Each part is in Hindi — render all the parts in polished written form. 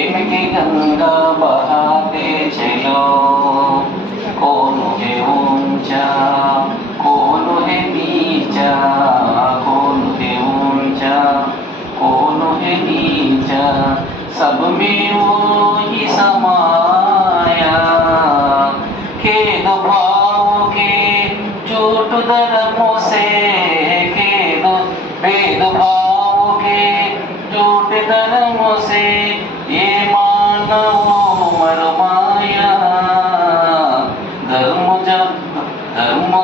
प्रेम की गंगा बहाते चलो, कौन है ऊंचा कौन है नीचा, कौन है ऊंचा कौन है नीचा, सब में वो ही समाया। खेद भाव के झूठ धर्मों से, खेद भेदभाव के झूठ धर्मों से, ये मानव मरमाया। धर्म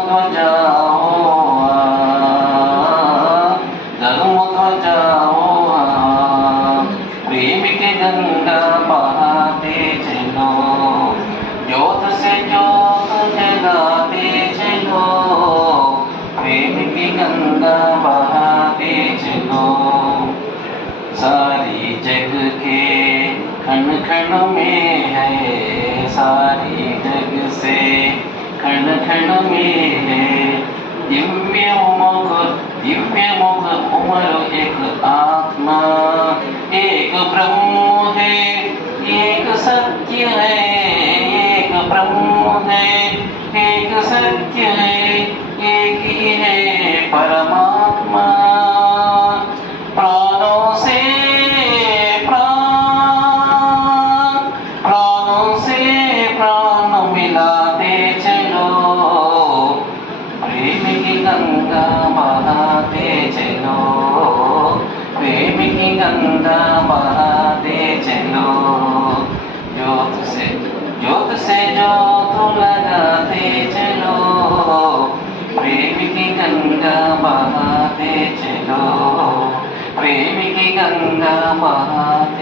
ध्वजाओ, धर्म ध्वजाओ, प्रेम की गंगा बहाते चलो, ज्योत से ज्योत जगाते चलो, प्रेम की गंगा बहाते चलो। सारी जग के खन खन में है, सारी जग से खन खन में है, दिव्य मुख उमर एक आत्मा, एक ब्रह्म है एक सत्य है, एक ब्रह्म है एक सत्य है, एक ही है परमात्मा। प्राणों से प्राण मिलाते चलो, प्रेम की गंगा बहाते चलो, प्रेम की गंगा बहाते चलो। ज्योत से ज्योत लगाते चलो, प्रेम की गंगा बहाते चलो, प्रेम की गंगा बहाते